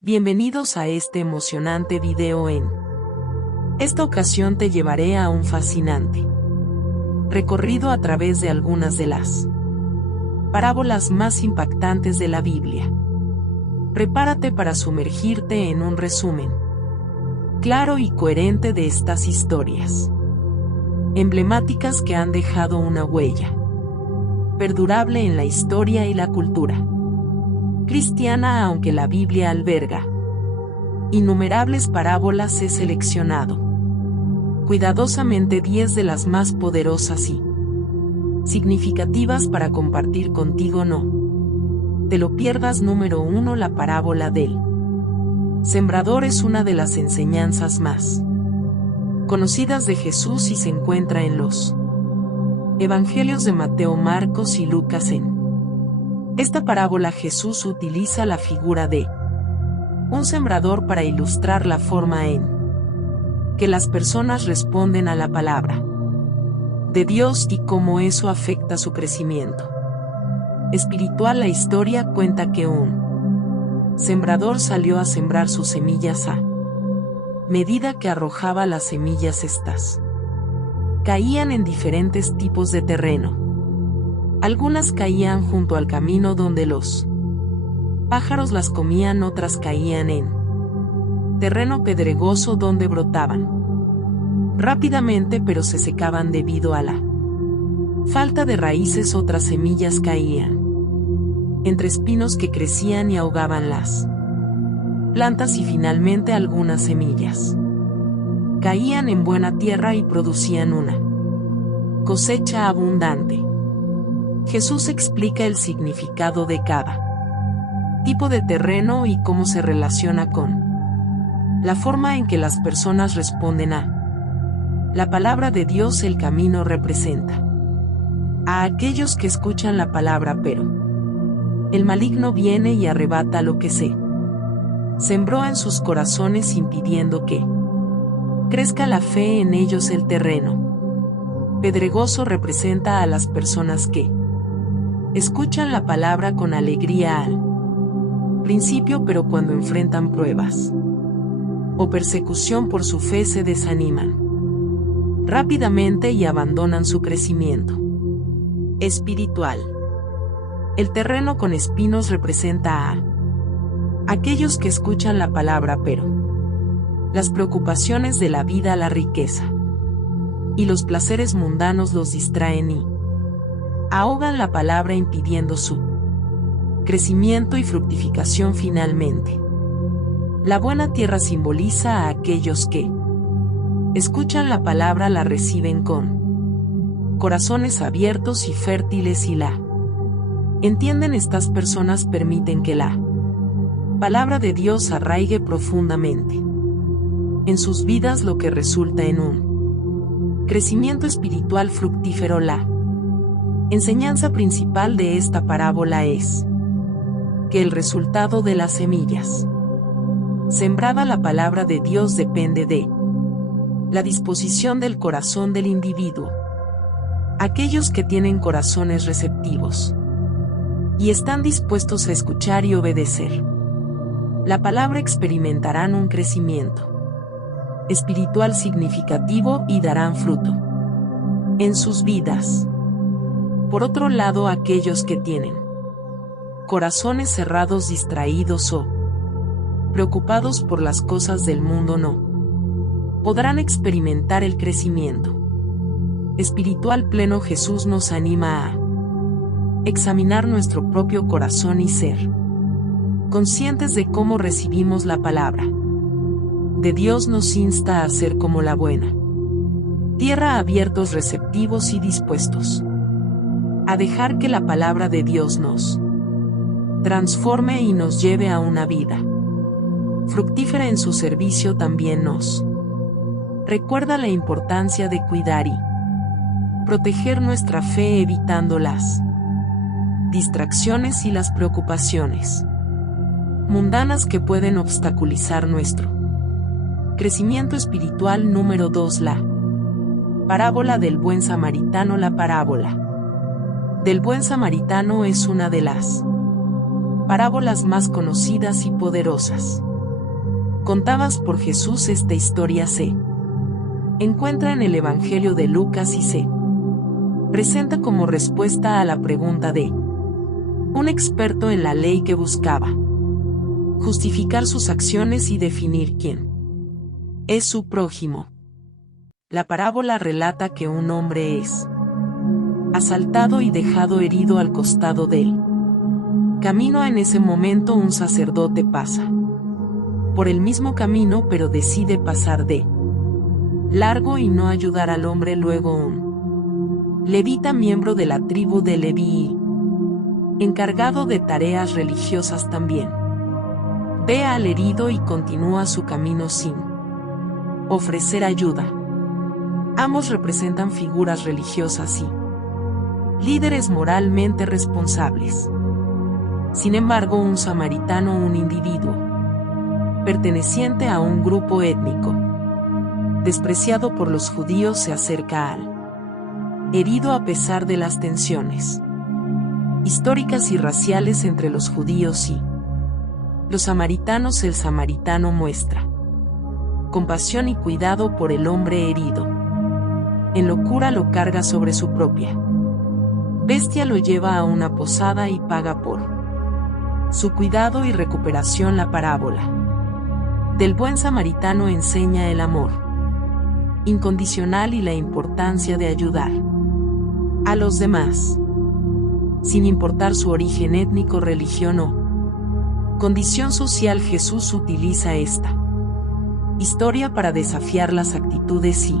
Bienvenidos a este emocionante video. En esta ocasión te llevaré a un fascinante recorrido a través de algunas de las parábolas más impactantes de la Biblia. Prepárate para sumergirte en un resumen claro y coherente de estas historias emblemáticas que han dejado una huella perdurable en la historia y la cultura cristiana. Aunque la Biblia alberga innumerables parábolas, he seleccionado cuidadosamente 10 de las más poderosas y significativas para compartir contigo. No te lo pierdas. Número 1. La parábola del sembrador es una de las enseñanzas más conocidas de Jesús y se encuentra en los Evangelios de Mateo, Marcos y Lucas. En esta parábola Jesús utiliza la figura de un sembrador para ilustrar la forma en que las personas responden a la palabra de Dios y cómo eso afecta su crecimiento espiritual. La historia cuenta que un sembrador salió a sembrar sus semillas. A medida que arrojaba las semillas, estas caían en diferentes tipos de terreno. Algunas caían junto al camino donde los pájaros las comían, otras caían en terreno pedregoso donde brotaban rápidamente pero se secaban debido a la falta de raíces. Otras semillas caían entre espinos que crecían y ahogaban las plantas, y finalmente algunas semillas caían en buena tierra y producían una cosecha abundante. Jesús explica el significado de cada tipo de terreno y cómo se relaciona con la forma en que las personas responden a la palabra de Dios. El camino representa a aquellos que escuchan la palabra, pero el maligno viene y arrebata lo que se sembró en sus corazones, impidiendo que crezca la fe en ellos. El terreno pedregoso representa a las personas que escuchan la palabra con alegría al principio, pero cuando enfrentan pruebas o persecución por su fe se desaniman rápidamente y abandonan su crecimiento espiritual. El terreno con espinos representa a aquellos que escuchan la palabra, pero las preocupaciones de la vida, la riqueza y los placeres mundanos los distraen y ahogan la palabra, impidiendo su crecimiento y fructificación. Finalmente, la buena tierra simboliza a aquellos que escuchan la palabra, la reciben con corazones abiertos y fértiles y la entienden. Estas personas permiten que la palabra de Dios arraigue profundamente en sus vidas, lo que resulta en un crecimiento espiritual fructífero. La enseñanza principal de esta parábola es que el resultado de las semillas sembrada, la palabra de Dios, depende de la disposición del corazón del individuo. Aquellos que tienen corazones receptivos y están dispuestos a escuchar y obedecer la palabra experimentarán un crecimiento espiritual significativo y darán fruto en sus vidas. Por otro lado, aquellos que tienen corazones cerrados, distraídos o preocupados por las cosas del mundo no podrán experimentar el crecimiento espiritual pleno. Jesús nos anima a examinar nuestro propio corazón y ser conscientes de cómo recibimos la palabra de Dios. Nos insta a ser como la buena tierra, abiertos, receptivos y dispuestos a dejar que la palabra de Dios nos transforme y nos lleve a una vida fructífera en su servicio. También nos recuerda la importancia de cuidar y proteger nuestra fe, evitando las distracciones y las preocupaciones mundanas que pueden obstaculizar nuestro crecimiento espiritual. Número 2. La parábola del buen samaritano. La parábola del buen samaritano es una de las Parábolas más conocidas y poderosas. Contadas por Jesús. Esta historia se encuentra en el Evangelio de Lucas y se presenta como respuesta a la pregunta de un experto en la ley que buscaba justificar sus acciones y definir quién es su prójimo. La parábola relata que un hombre es asaltado y dejado herido al costado del camino. En ese momento un sacerdote pasa por el mismo camino, pero decide pasar de largo y no ayudar al hombre. Luego un levita, miembro de la tribu de Leví, encargado de tareas religiosas, también ve al herido y continúa su camino sin ofrecer ayuda. Ambos representan figuras religiosas y líderes moralmente responsables. Sin embargo, un samaritano, un individuo perteneciente a un grupo étnico despreciado por los judíos, se acerca al herido a pesar de las tensiones históricas y raciales entre los judíos y los samaritanos. El samaritano muestra compasión y cuidado por el hombre herido. En locura lo carga sobre su propia bestia, lo lleva a una posada y paga por su cuidado y recuperación. La parábola del buen samaritano enseña el amor incondicional y la importancia de ayudar a los demás, sin importar su origen étnico, religión o condición social. Jesús utiliza esta historia para desafiar las actitudes y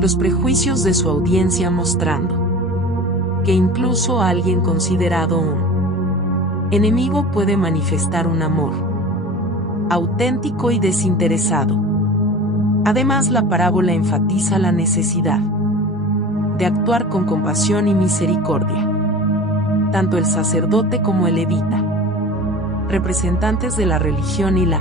los prejuicios de su audiencia, mostrando que incluso alguien considerado un enemigo puede manifestar un amor auténtico y desinteresado. Además, la parábola enfatiza la necesidad de actuar con compasión y misericordia. Tanto el sacerdote como el levita, representantes de la religión y la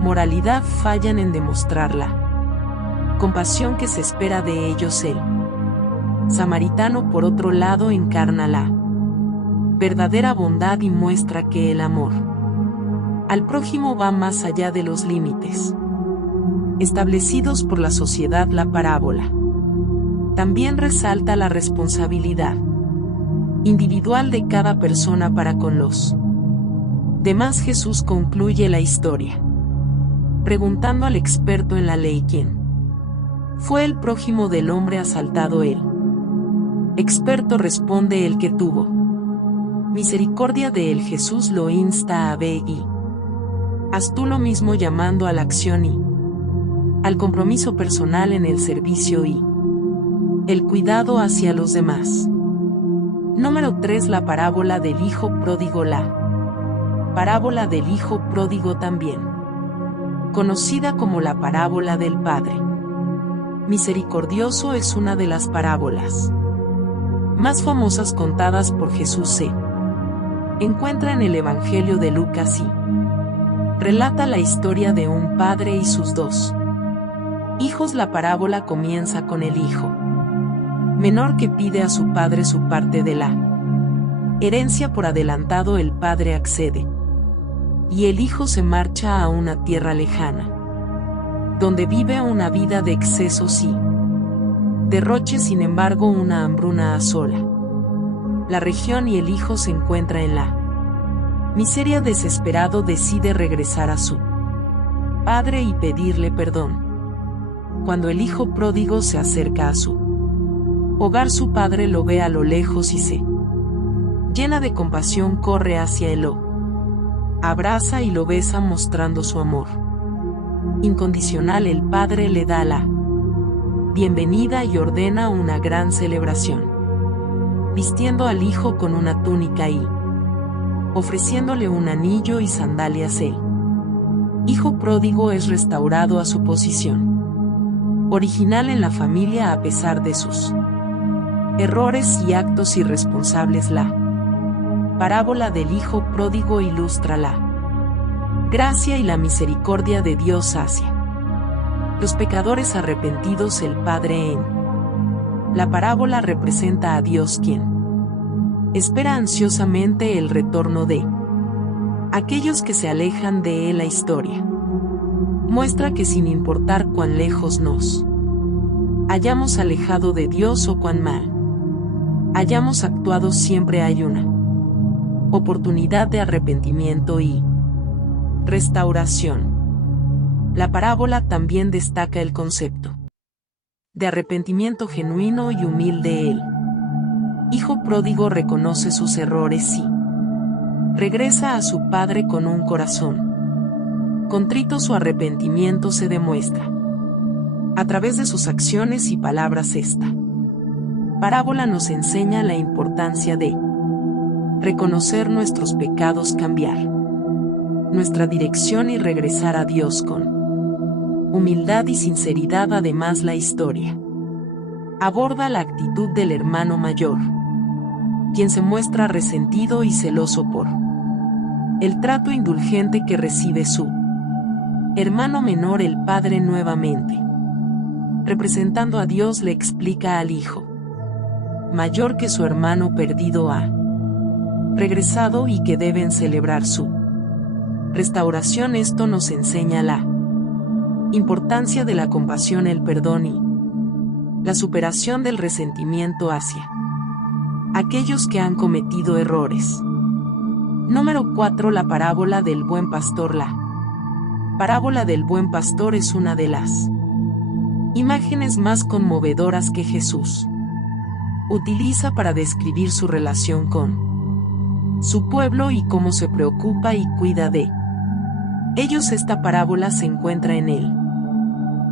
moralidad, fallan en demostrar la compasión que se espera de ellos. El samaritano, por otro lado, encarna la verdadera bondad y muestra que el amor al prójimo va más allá de los límites establecidos por la sociedad. La parábola también resalta la responsabilidad individual de cada persona para con los demás. Jesús concluye la historia preguntando al experto en la ley quién fue el prójimo del hombre asaltado. El experto responde: el que tuvo misericordia de él. Jesús lo insta a ve y haz tú lo mismo, llamando a la acción y al compromiso personal en el servicio y el cuidado hacia los demás. Número 3. La parábola del hijo pródigo. La parábola del hijo pródigo, también conocida como la parábola del Padre misericordioso, es una de las parábolas más famosas contadas por Jesús. Se encuentra en el Evangelio de Lucas y relata la historia de un padre y sus dos hijos. La parábola comienza con el hijo menor que pide a su padre su parte de la herencia por adelantado. El padre accede y el hijo se marcha a una tierra lejana, donde vive una vida de excesos y derroche. Sin embargo, una hambruna asola la región y el hijo se encuentra en la miseria. Desesperado, decide regresar a su padre y pedirle perdón. Cuando el hijo pródigo se acerca a su hogar, su padre lo ve a lo lejos y se llena de compasión, corre hacia él, lo abraza y lo besa, mostrando su amor incondicional. El padre le da la bienvenida y ordena una gran celebración, vistiendo al hijo con una túnica y ofreciéndole un anillo y sandalias. El hijo pródigo es restaurado a su posición original en la familia a pesar de sus errores y actos irresponsables. La parábola del hijo pródigo ilustra la gracia y la misericordia de Dios hacia los pecadores arrepentidos. El Padre en la parábola representa a Dios, quien Espera ansiosamente el retorno de aquellos que se alejan de él. La historia muestra que sin importar cuán lejos nos hayamos alejado de Dios o cuán mal hayamos actuado, siempre hay una oportunidad de arrepentimiento y restauración. La parábola también destaca el concepto de arrepentimiento genuino y humilde. El hijo pródigo reconoce sus errores y regresa a su padre con un corazón contrito. Su arrepentimiento se demuestra a través de sus acciones y palabras. Esta parábola nos enseña la importancia de reconocer nuestros pecados, cambiar nuestra dirección y regresar a Dios con humildad y sinceridad. Además, la historia aborda la actitud del hermano mayor, quien se muestra resentido y celoso por el trato indulgente que recibe su hermano menor. El padre, nuevamente representando a Dios, le explica al hijo mayor que su hermano perdido ha regresado y que deben celebrar su restauración. Esto nos enseña la importancia de la compasión, el perdón y la superación del resentimiento hacia aquellos que han cometido errores. Número 4. La parábola del buen pastor. La parábola del buen pastor es una de las imágenes más conmovedoras que Jesús utiliza para describir su relación con su pueblo y cómo se preocupa y cuida de ellos. Esta parábola se encuentra en el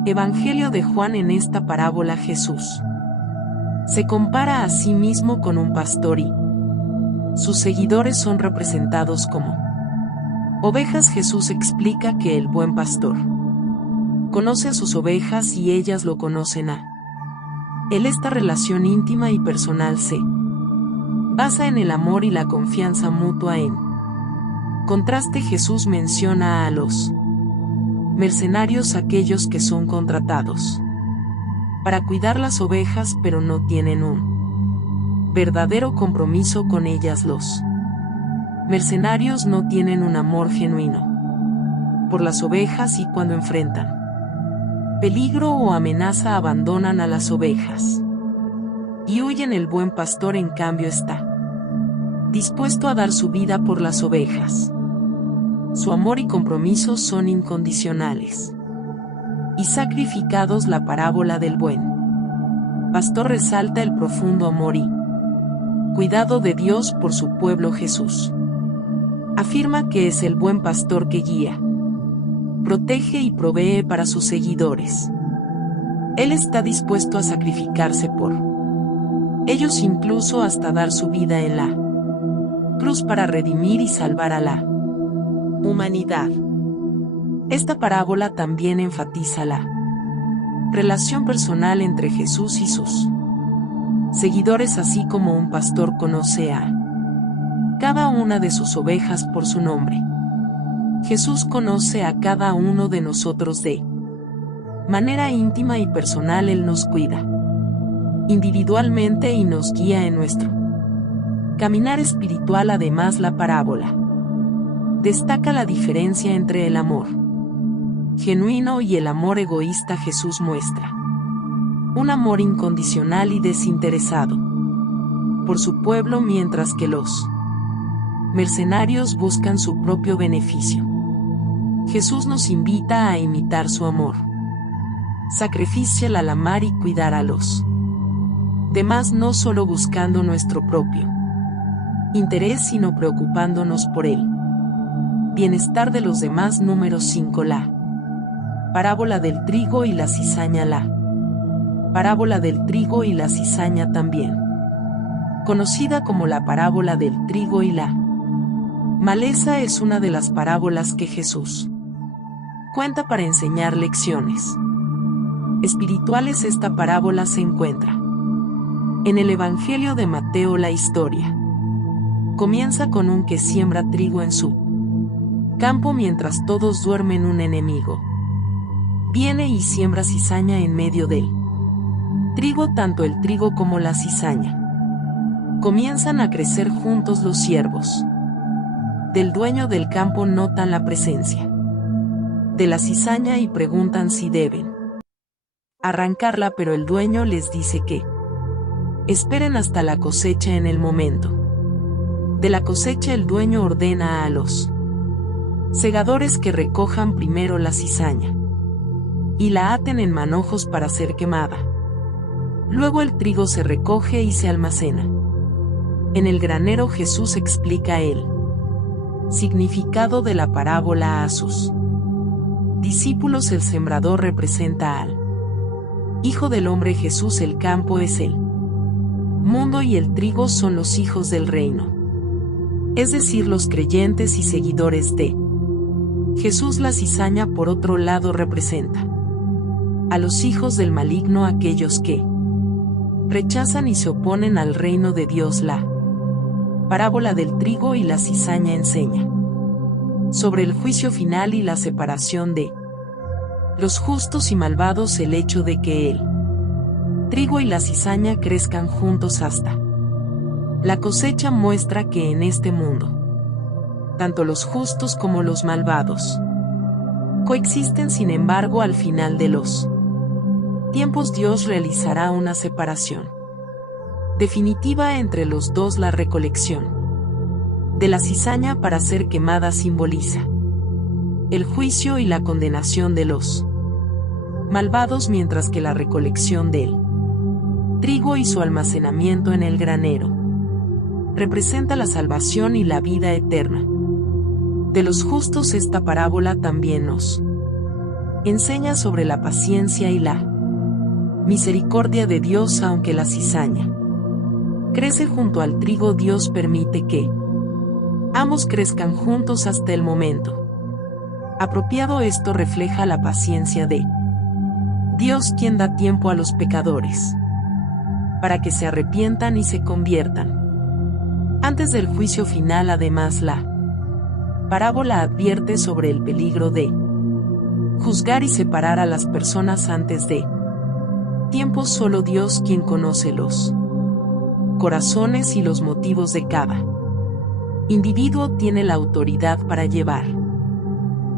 Evangelio de Juan. En esta parábola Jesús se compara a sí mismo con un pastor y sus seguidores son representados como ovejas. Jesús explica que el buen pastor conoce a sus ovejas y ellas lo conocen a él. Esta relación íntima y personal se basa en el amor y la confianza mutua. En contraste, Jesús menciona a los mercenarios, aquellos que son contratados para cuidar las ovejas pero no tienen un verdadero compromiso con ellas. Los mercenarios no tienen un amor genuino por las ovejas y cuando enfrentan peligro o amenaza abandonan a las ovejas y huyen. El buen pastor, en cambio, está dispuesto a dar su vida por las ovejas. Su amor y compromiso son incondicionales y sacrificados. La parábola del buen pastor resalta el profundo amor y cuidado de Dios por su pueblo. Jesús afirma que es el buen pastor que guía, protege y provee para sus seguidores. Él está dispuesto a sacrificarse por ellos, incluso hasta dar su vida en la cruz para redimir y salvar a la humanidad. Esta parábola también enfatiza la relación personal entre Jesús y sus seguidores, así como un pastor conoce a cada una de sus ovejas por su nombre. Jesús conoce a cada uno de nosotros de manera íntima y personal. Él nos cuida individualmente y nos guía en nuestro caminar espiritual. Además, la parábola destaca la diferencia entre el amor genuino y el amor egoísta. Jesús muestra un amor incondicional y desinteresado por su pueblo, mientras que los mercenarios buscan su propio beneficio. Jesús nos invita a imitar su amor sacrificial al amar y cuidar a los demás, no solo buscando nuestro propio interés, sino preocupándonos por el bienestar de los demás. Número 5. La parábola del trigo y la cizaña. La parábola del trigo y la cizaña, también conocida como la parábola del trigo y la maleza, es una de las parábolas que Jesús cuenta para enseñar lecciones espirituales. Esta parábola se encuentra en el Evangelio de Mateo. La historia comienza con un que siembra trigo en su campo mientras todos duermen. Un enemigo viene y siembra cizaña en medio del trigo, tanto el trigo como la cizaña Comienzan a crecer juntos los siervos. Del dueño del campo notan la presencia de la cizaña y preguntan si deben arrancarla, pero el dueño les dice que esperen hasta la cosecha. En el momento de la cosecha, el dueño ordena a los segadores que recojan primero la cizaña y la aten en manojos para ser quemada. Luego el trigo se recoge y se almacena en el granero. Jesús explica el significado de la parábola a sus discípulos. El sembrador representa al Hijo del Hombre. Jesús: el campo es el mundo y el trigo son los hijos del reino, es decir, los creyentes y seguidores de Jesús. La cizaña, por otro lado, representa a los hijos del maligno, aquellos que rechazan y se oponen al reino de Dios. La parábola del trigo y la cizaña enseña sobre el juicio final y la separación de los justos y malvados. El hecho de que el trigo y la cizaña crezcan juntos hasta la cosecha muestra que en este mundo tanto los justos como los malvados coexisten. Sin embargo, al final de los tiempos, Dios realizará una separación definitiva entre los dos. La recolección de la cizaña para ser quemada simboliza el juicio y la condenación de los malvados, mientras que la recolección del trigo y su almacenamiento en el granero representa la salvación y la vida eterna de los justos. Esta parábola también nos enseña sobre la paciencia y la misericordia de Dios. Aunque la cizaña crece junto al trigo, Dios permite que ambos crezcan juntos hasta el momento apropiado. Esto refleja la paciencia de Dios, quien da tiempo a los pecadores para que se arrepientan y se conviertan antes del juicio final. Además, la parábola advierte sobre el peligro de juzgar y separar a las personas antes de tiempo. Solo Dios, quien conoce los corazones y los motivos de cada individuo, tiene la autoridad para llevar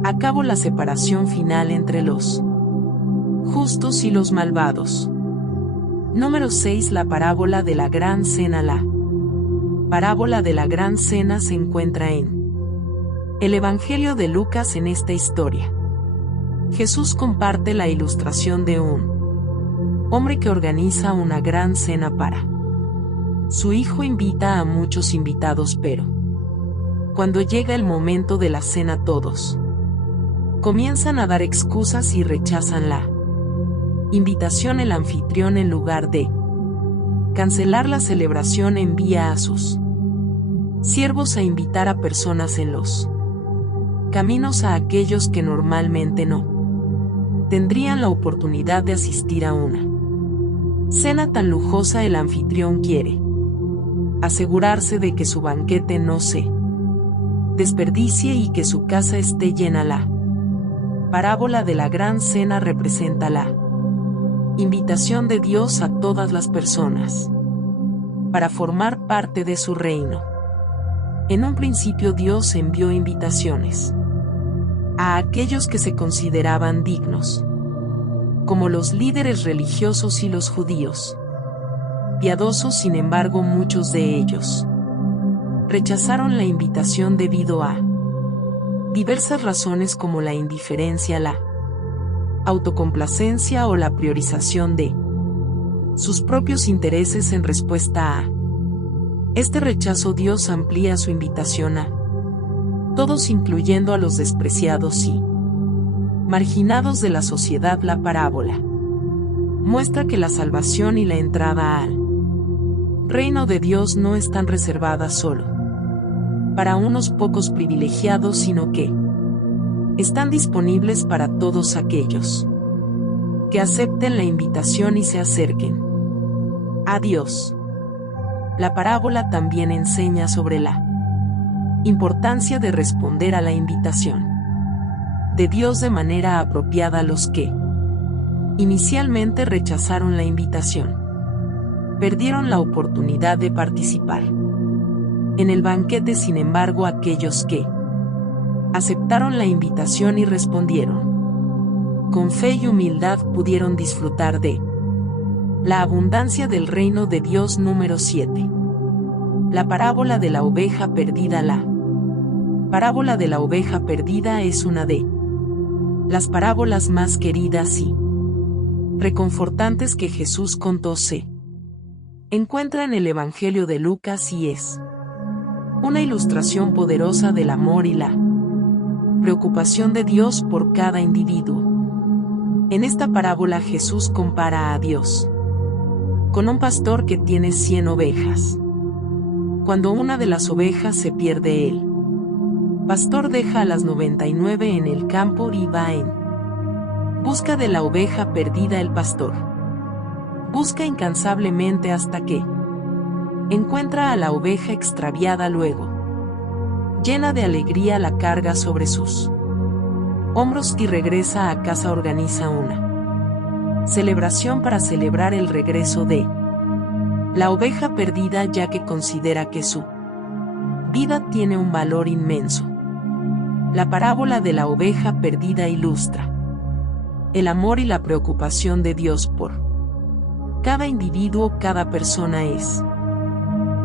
a cabo la separación final entre los justos y los malvados. Número 6. La parábola de la Gran Cena. La parábola de la Gran Cena se encuentra en el Evangelio de Lucas. En esta historia, Jesús comparte la ilustración de un hombre que organiza una gran cena para su hijo. Invita a muchos invitados, pero cuando llega el momento de la cena, todos comienzan a dar excusas y rechazan la invitación. El anfitrión, en lugar de cancelar la celebración, envía a sus siervos a invitar a personas en los caminos, a aquellos que normalmente no tendrían la oportunidad de asistir a una cena tan lujosa. El anfitrión quiere asegurarse de que su banquete no se desperdicie y que su casa esté llena. La parábola de la Gran Cena representa la invitación de Dios a todas las personas para formar parte de su reino. En un principio, Dios envió invitaciones a aquellos que se consideraban dignos, como los líderes religiosos y los judíos piadosos. Sin embargo, muchos de ellos rechazaron la invitación debido a diversas razones, como la indiferencia, la autocomplacencia o la priorización de sus propios intereses. En respuesta a este rechazo, Dios amplía su invitación a todos, incluyendo a los despreciados y marginados de la sociedad. La parábola muestra que la salvación y la entrada al reino de Dios no están reservadas solo para unos pocos privilegiados, sino que están disponibles para todos aquellos que acepten la invitación y se acerquen a Dios. La parábola también enseña sobre la importancia de responder a la invitación de Dios de manera apropiada a los que inicialmente rechazaron la invitación, perdieron la oportunidad de participar en el banquete. Sin embargo, aquellos que aceptaron la invitación y respondieron con fe y humildad pudieron disfrutar de la abundancia del reino de Dios. Número 7. La parábola de la oveja perdida. La parábola de la oveja perdida es una de las parábolas más queridas y reconfortantes que Jesús contó. Se encuentra en el Evangelio de Lucas y es una ilustración poderosa del amor y la preocupación de Dios por cada individuo. En esta parábola Jesús compara a Dios con un pastor que tiene 100 ovejas. Cuando una de las ovejas se pierde, el pastor deja a las 99 en el campo y va en busca de la oveja perdida. El pastor busca incansablemente hasta que encuentra a la oveja extraviada. Luego, llena de alegría, la carga sobre sus hombros y regresa a casa. Organiza una celebración para celebrar el regreso de la oveja perdida, ya que considera que su vida tiene un valor inmenso. La parábola de la oveja perdida ilustra el amor y la preocupación de Dios por cada individuo. Cada persona es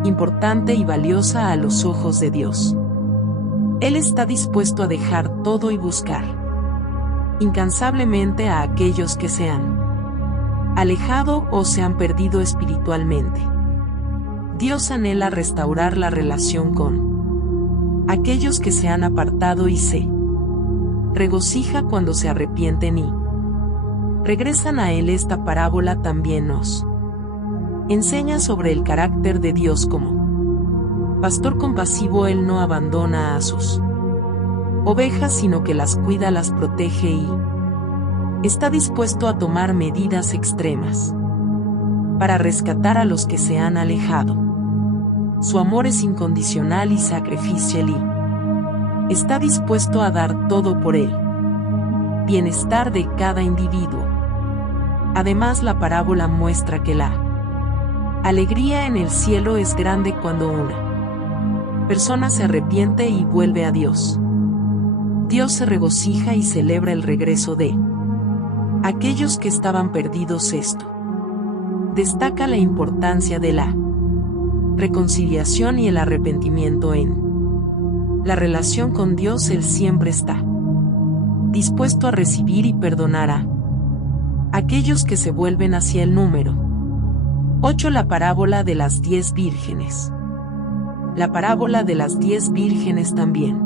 importante y valiosa a los ojos de Dios. Él está dispuesto a dejar todo y buscar incansablemente a aquellos que se han alejado o se han perdido espiritualmente. Dios anhela restaurar la relación con aquellos que se han apartado y se regocija cuando se arrepienten y regresan a Él. Esta parábola también nos enseña sobre el carácter de Dios como pastor compasivo. Él no abandona a sus ovejas, sino que las cuida, las protege y está dispuesto a tomar medidas extremas para rescatar a los que se han alejado. Su amor es incondicional y sacrificial y está dispuesto a dar todo por el bienestar de cada individuo. Además, la parábola muestra que la alegría en el cielo es grande cuando una persona se arrepiente y vuelve a Dios. Dios se regocija y celebra el regreso de aquellos que estaban perdidos. Esto destaca la importancia de la reconciliación y el arrepentimiento en la relación con Dios. Él siempre está dispuesto a recibir y perdonar a aquellos que se vuelven hacia el. Número 8. La parábola de las 10 vírgenes. La parábola de las 10 vírgenes, también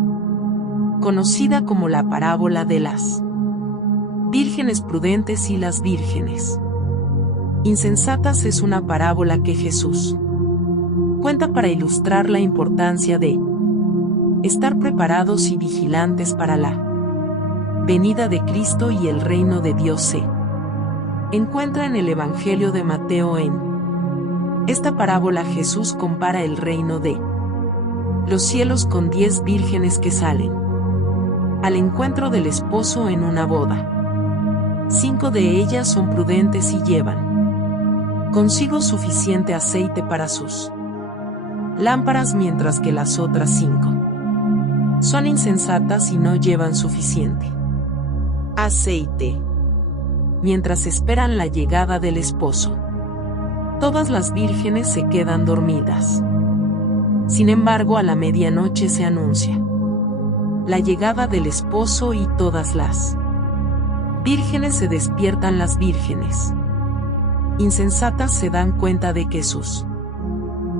conocida como la parábola de las vírgenes prudentes y las vírgenes insensatas, es una parábola que Jesús cuenta para ilustrar la importancia de estar preparados y vigilantes para la venida de Cristo y el reino de Dios. Se encuentra en el Evangelio de Mateo. En esta parábola Jesús compara el reino de los cielos con 10 vírgenes que salen al encuentro del esposo en una boda. 5 de ellas son prudentes y llevan consigo suficiente aceite para sus lámparas, mientras que las otras 5 son insensatas y no llevan suficiente aceite. Mientras esperan la llegada del esposo, todas las vírgenes se quedan dormidas. Sin embargo, a la medianoche se anuncia la llegada del esposo y todas las vírgenes se despiertan. Las vírgenes insensatas se dan cuenta de que sus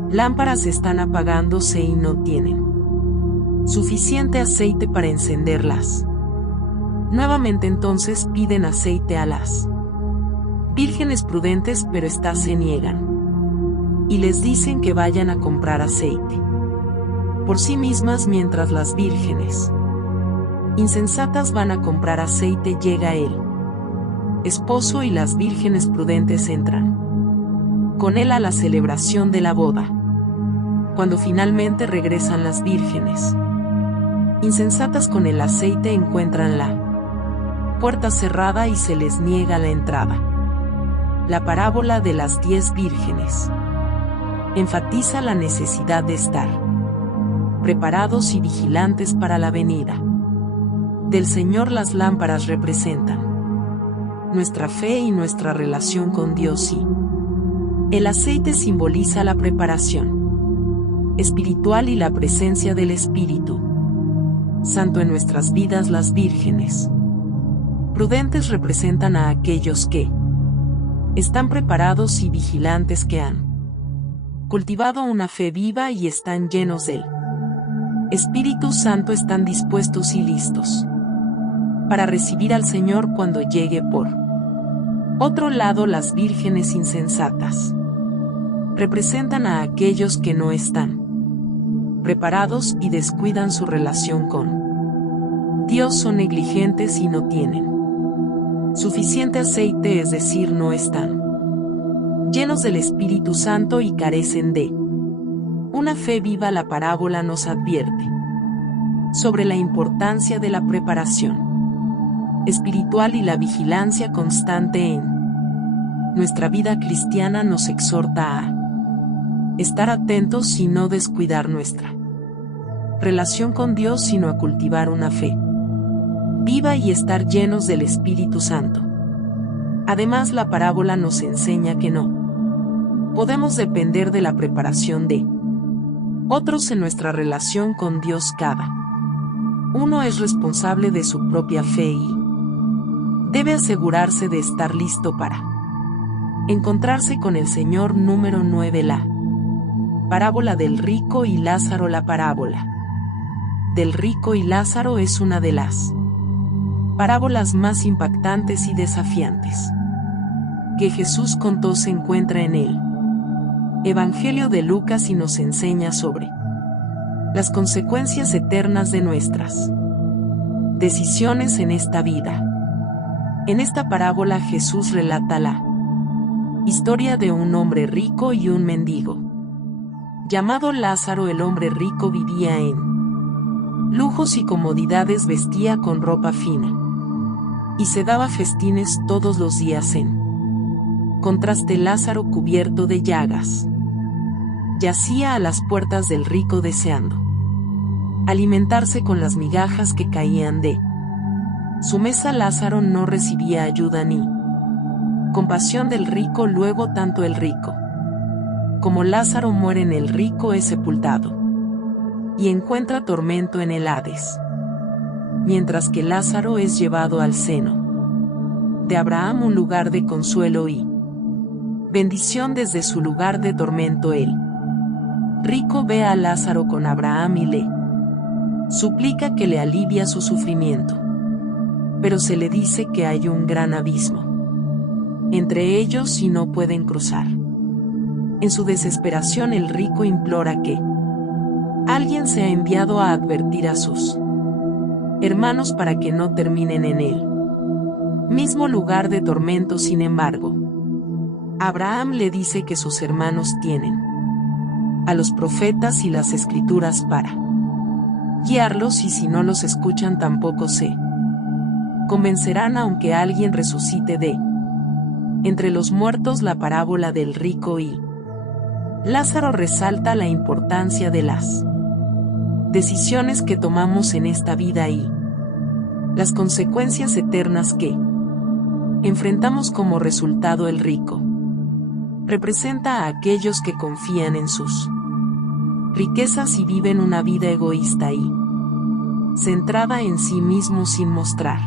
lámparas están apagándose y no tienen suficiente aceite para encenderlas. Nuevamente entonces piden aceite a las vírgenes prudentes, pero éstas se niegan y les dicen que vayan a comprar aceite por sí mismas. Mientras las vírgenes insensatas van a comprar aceite, llega el esposo y las vírgenes prudentes entran con él a la celebración de la boda. Cuando finalmente regresan las vírgenes insensatas con el aceite, encuentran la puerta cerrada y se les niega la entrada. La parábola de las 10 vírgenes enfatiza la necesidad de estar preparados y vigilantes para la venida del Señor. Las lámparas representan nuestra fe y nuestra relación con Dios, y el aceite simboliza la preparación espiritual y la presencia del Espíritu Santo en nuestras vidas. Las vírgenes prudentes representan a aquellos que están preparados y vigilantes, que han cultivado una fe viva y están llenos del Espíritu Santo, están dispuestos y listos para recibir al Señor cuando llegue. Por otro lado, las vírgenes insensatas representan a aquellos que no están preparados y descuidan su relación con Dios, son negligentes y no tienen suficiente aceite, es decir, no están llenos del Espíritu Santo y carecen de una fe viva. La parábola nos advierte sobre la importancia de la preparación espiritual y la vigilancia constante en nuestra vida cristiana. Nos exhorta a estar atentos y no descuidar nuestra relación con Dios, sino a cultivar una fe viva y estar llenos del Espíritu Santo. Además, la parábola nos enseña que no podemos depender de la preparación de otros en nuestra relación con Dios. Cada uno es responsable de su propia fe y debe asegurarse de estar listo para encontrarse con el Señor. Número 9. La parábola del rico y Lázaro. La parábola del rico y Lázaro es una de las parábolas más impactantes y desafiantes que Jesús contó. Se encuentra en el Evangelio de Lucas y nos enseña sobre las consecuencias eternas de nuestras decisiones en esta vida. En esta parábola Jesús relata la historia de un hombre rico y un mendigo llamado Lázaro. El hombre rico vivía en lujos y comodidades, vestía con ropa fina y se daba festines todos los días. En contraste, Lázaro, cubierto de llagas, yacía a las puertas del rico deseando alimentarse con las migajas que caían de su mesa. Lázaro no recibía ayuda ni compasión del rico. Luego, tanto el rico como Lázaro mueren. El rico es sepultado y encuentra tormento en el Hades, mientras que Lázaro es llevado al seno de Abraham, un lugar de consuelo y bendición. Desde su lugar de tormento, el rico ve a Lázaro con Abraham y le suplica que le alivie su sufrimiento, pero se le dice que hay un gran abismo entre ellos y no pueden cruzar. En su desesperación, el rico implora que alguien sea enviado a advertir a sus hermanos para que no terminen en el mismo lugar de tormento. Sin embargo, Abraham le dice que sus hermanos tienen a los profetas y las escrituras para guiarlos, y si no los escuchan tampoco se convencerán aunque alguien resucite de entre los muertos. La parábola del rico y Lázaro resalta la importancia de las decisiones que tomamos en esta vida y las consecuencias eternas que enfrentamos como resultado. El rico representa a aquellos que confían en sus riquezas y viven una vida egoísta y centrada en sí mismos, sin mostrar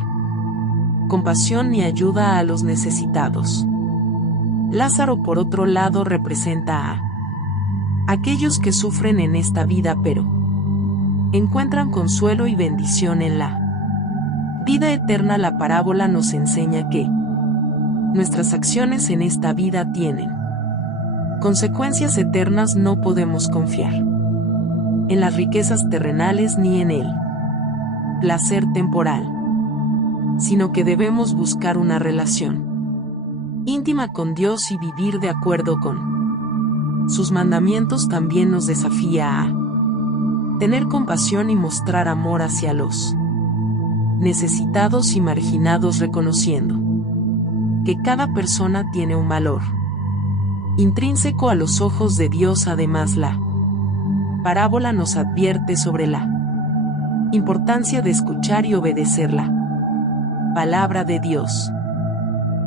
compasión ni ayuda a los necesitados. Lázaro, por otro lado, representa a aquellos que sufren en esta vida pero encuentran consuelo y bendición en la vida eterna. La parábola nos enseña que nuestras acciones en esta vida tienen consecuencias eternas. No podemos confiar en las riquezas terrenales ni en el placer temporal, sino que debemos buscar una relación íntima con Dios y vivir de acuerdo con sus mandamientos. También nos desafía a tener compasión y mostrar amor hacia los necesitados y marginados, reconociendo que cada persona tiene un valor intrínseco a los ojos de Dios. Además, la parábola nos advierte sobre la importancia de escuchar y obedecer la palabra de Dios.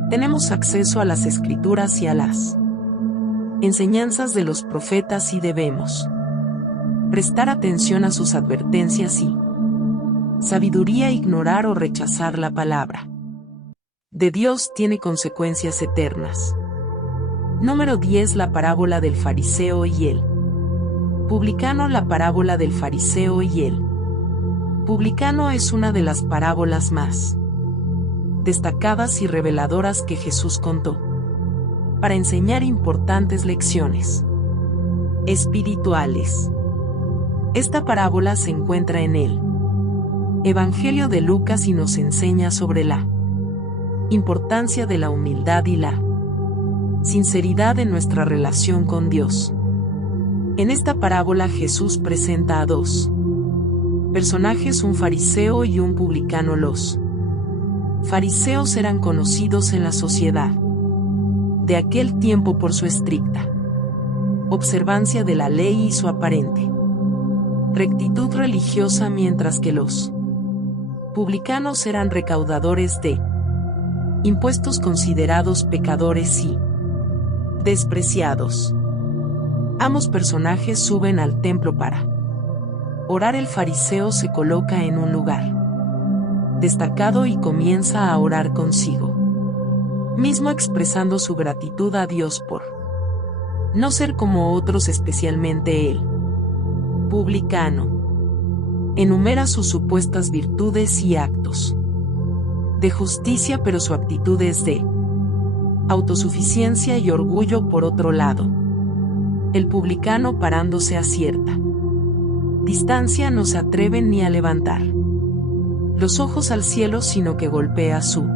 Tenemos acceso a las Escrituras y a las enseñanzas de los profetas y debemos prestar atención a sus advertencias y sabiduría. Ignorar o rechazar la palabra de Dios tiene consecuencias eternas. Número 10. La parábola del fariseo y el publicano. La parábola del fariseo y el publicano es una de las parábolas más destacadas y reveladoras que Jesús contó para enseñar importantes lecciones espirituales. Esta parábola se encuentra en el Evangelio de Lucas y nos enseña sobre la importancia de la humildad y la sinceridad en nuestra relación con Dios. En esta parábola Jesús presenta a dos personajes, un fariseo y un publicano. Los fariseos eran conocidos en la sociedad de aquel tiempo por su estricta observancia de la ley y su aparente rectitud religiosa, mientras que los publicanos eran recaudadores de impuestos, considerados pecadores y despreciados. Ambos personajes suben al templo para orar. El fariseo se coloca en un lugar destacado y comienza a orar consigo mismo, expresando su gratitud a Dios por no ser como otros, especialmente el publicano enumera sus supuestas virtudes y actos de justicia, pero su actitud es de autosuficiencia y orgullo. Por otro lado, el publicano, parándose a cierta distancia, no se atreve ni a levantar los ojos al cielo, sino que golpea su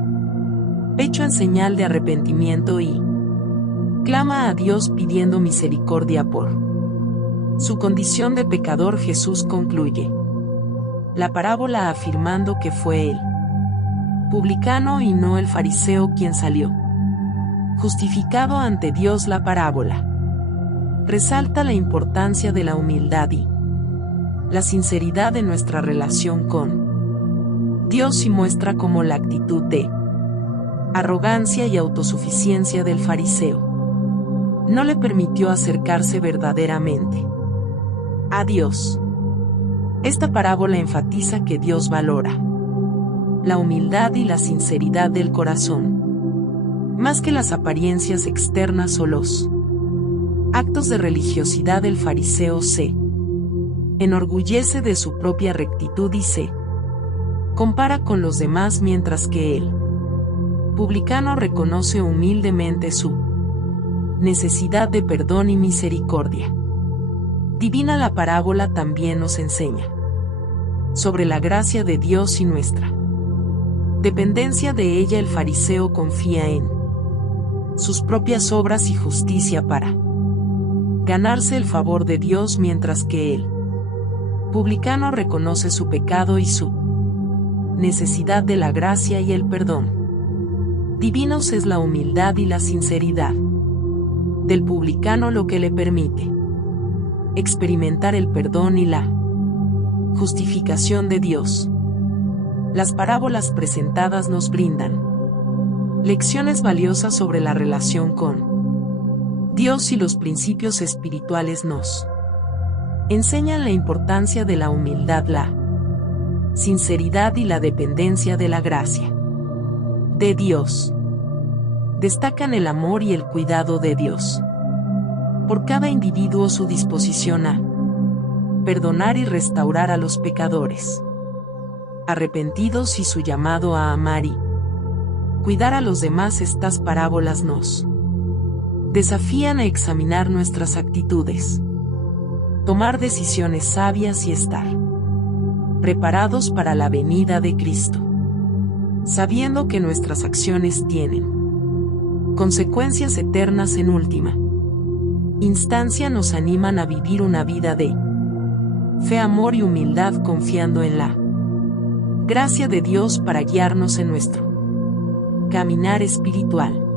pecho en señal de arrepentimiento y clama a Dios pidiendo misericordia por su condición de pecador. Jesús concluye la parábola afirmando que fue el publicano y no el fariseo quien salió justificado ante Dios. La parábola resalta la importancia de la humildad y la sinceridad de nuestra relación con Dios y muestra cómo la actitud de arrogancia y autosuficiencia del fariseo no le permitió acercarse verdaderamente a Dios. Esta parábola enfatiza que Dios valora la humildad y la sinceridad del corazón más que las apariencias externas o los actos de religiosidad. El fariseo se enorgullece de su propia rectitud y se compara con los demás, mientras que el publicano reconoce humildemente su necesidad de perdón y misericordia divina. La parábola también nos enseña sobre la gracia de Dios y nuestra dependencia de ella. El fariseo confía en sus propias obras y justicia para ganarse el favor de Dios, mientras que el publicano reconoce su pecado y su necesidad de la gracia y el perdón divinos. Es la humildad y la sinceridad del publicano lo que le permite experimentar el perdón y la justificación de Dios. Las parábolas presentadas nos brindan lecciones valiosas sobre la relación con Dios y los principios espirituales. Nos enseñan la importancia de la humildad, la sinceridad y la dependencia de la gracia de Dios. Destacan el amor y el cuidado de Dios por cada individuo, su disposición a perdonar y restaurar a los pecadores arrepentidos y su llamado a amar y cuidar a los demás. Estas parábolas nos desafían a examinar nuestras actitudes, tomar decisiones sabias y estar preparados para la venida de Cristo, sabiendo que nuestras acciones tienen consecuencias eternas. En última instancia, nos animan a vivir una vida de fe, amor y humildad, confiando en la gracia de Dios para guiarnos en nuestro Caminar espiritual.